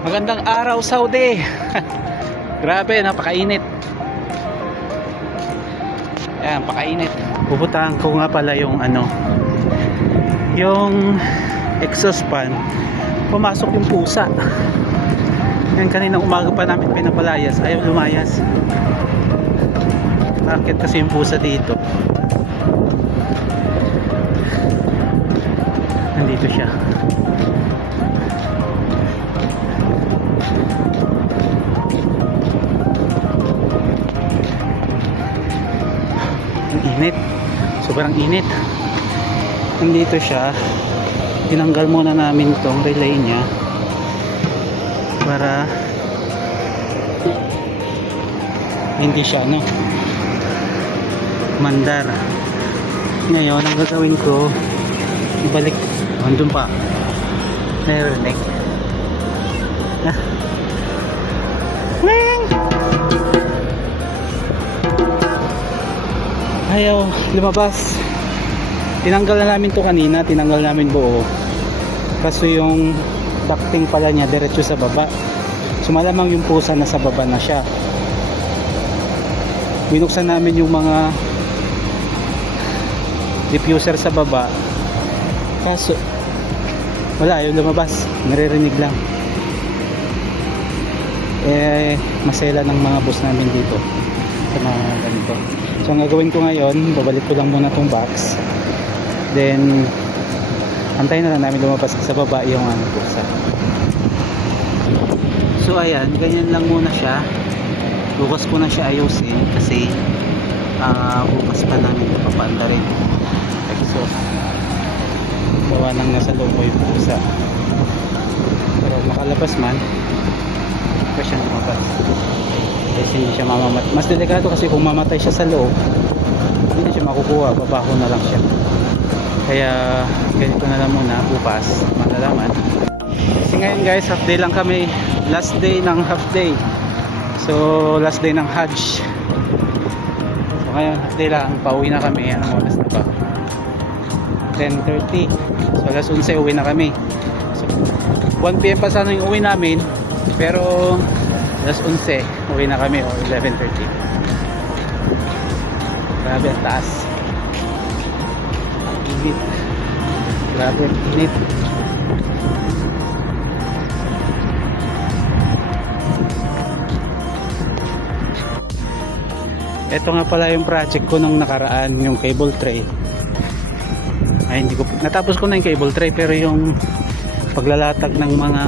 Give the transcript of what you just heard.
Magandang araw, Saudi. Grabe, napakainit. Ayan, pakainit. Pupuntahan ko nga pala yung yung exhaust fan. Pumasok yung pusa. Yan, kaninang umaga pa namin pinapalayas. Ayaw lumayas. Bakit kasi yung pusa dito? Nandito siya. Ang init, sobrang init. Nandito siya. Tinanggal muna namin tong relay niya para hindi siya mandar. Ngayon ang gagawin ko, ibalik. Andun pa, narinig. Ayaw lumabas. Tinanggal na namin to kanina, tinanggal namin buo. Kaso yung ducting pala niya diretso sa baba. So malamang yung pusa na sa baba na siya. Binuksan namin yung mga diffuser sa baba. Kaso wala, ayaw lumabas. Naririnig lang. Masela ng mga boss namin dito sa mga ganito. So ang gagawin ko ngayon, babalik ko lang muna tong box. Then antayin na lang namin lumabas sa baba yung pusa. So ayan, ganyan lang muna siya. Bukas ko na siya ayusin kasi bukas pa namin ito papaanda rin. Exhaust. Gawa nang nasa loob ko yung pusa. Pero makalabas man, pa siya lumabas. Kasi hindi siya mamamatay. Mas delikado kasi kung mamatay siya sa loob, hindi na siya makukuha, babaho na lang siya. Kaya ganito na lang muna, bukas malalaman. Kasi ngayon guys, half day lang kami. Last day ng half day. So last day ng Hajj. So ngayon half day lang, pauwi na kami. Anong oras na ba? 10:30. So alas 11 uwi na kami. So 1 PM pa sana yung uwi namin, pero alas 11 uwi na kami, o 11:30. Grabe ang taas. Init. Grabe, init. Ito nga pala yung project ko nung nakaraan, yung cable tray. Ay, hindi ko natapos ko na yung cable tray, pero yung paglalatag ng mga